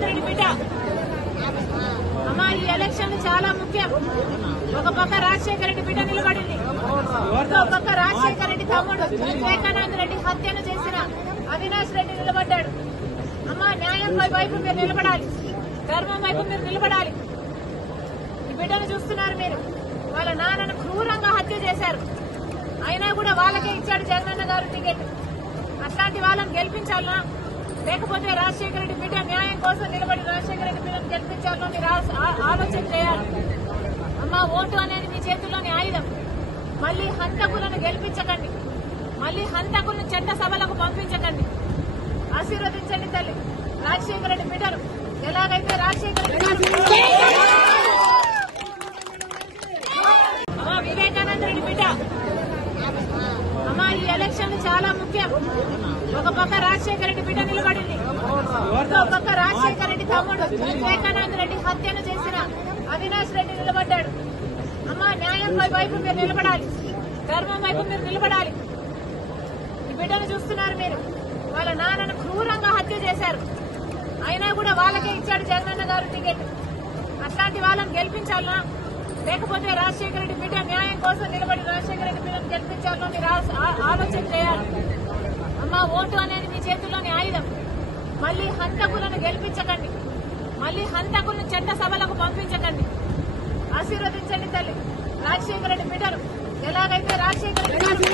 వివేకానంద రెడ్డి బిడ్డ అమ్మా ఈ ఎలక్షన్ చాలా ముఖ్యం. ఒక పక్క రాజశేఖర రెడ్డి బిడ్డ నిలబడింది, ఇంకో పక్క రాజశేఖర రెడ్డి తమ్ముడు వివేకానంద రెడ్డి హత్యను చేసిన అవినాష్ రెడ్డి నిలబడ్డాడు. అమ్మా న్యాయం వైపు మీరు నిలబడాలి, ధర్మం వైపు మీరు నిలబడాలి. ఈ బిడ్డను చూస్తున్నారు మీరు, వాళ్ళ నాన్నను క్రూరంగా హత్య చేశారు. అయినా కూడా వాళ్ళకే ఇచ్చాడు జగనన్న గారు టికెట్. అట్లాంటి వాళ్ళని గెలిపించాలనా, లేకపోతే రాజశేఖర రెడ్డి బిడ్డ న్యాయం కోసం నిలబడి రాజశేఖర రెడ్డి బిడ్డను గెలిపించాలనో మీరు ఆలోచన చేయాలి. అమ్మా ఓటు అనేది మీ చేతుల్లోని ఆయుధం. మళ్లీ హంతకులను గెలిపించకండి, మళ్లీ హంతకులను చట్ట సభలకు పంపించకండి. ఆశీర్వదించండి తల్లి రాజశేఖర రెడ్డి బిడ్డను. ఎలాగైతే రాజశేఖర రెడ్డి వివేకానంద రెడ్డి బిడ్డ అమ్మా ఈ ఎలక్షన్ చాలా ముఖ్యం. ఒక పక్క రాజశేఖర రెడ్డి బిడ్డ నిలబడింది, ఇంకో పక్క రాజశేఖర రెడ్డి తమ్ముడు వివేకానంద రెడ్డి హత్యను చేసిన అవినాష్ రెడ్డి నిలబడ్డాడు. అమ్మా న్యాయం వైపు మీరు నిలబడాలి, ధర్మం వైపు మీరు నిలబడాలి. ఈ బిడ్డను చూస్తున్నారు మీరు, వాళ్ళ నాన్నను క్రూరంగా హత్య చేశారు. అయినా కూడా వాళ్ళకే ఇచ్చాడు జగనన్న గారు టికెట్. అట్లాంటి వాళ్ళని గెలిపించాలనా, లేకపోతే రాజశేఖర రెడ్డి బిడ్డ న్యాయం కోసం నిలబడి రాజశేఖర రెడ్డి బిడ్డను గెలిపించాలనో మీరు ఆలోచన చేయాలి. అమ్మా ఓటు అనేది మీ చేతుల్లోని ఆయుధం. మళ్లీ హంతకులను గెలిపించకండి, మళ్లీ హంతకులను చట్ట సభలకు పంపించకండి. ఆశీర్వదించండి తల్లి రాజశేఖర రెడ్డి బిడ్డను. ఎలాగైతే రాజశేఖర రెడ్డి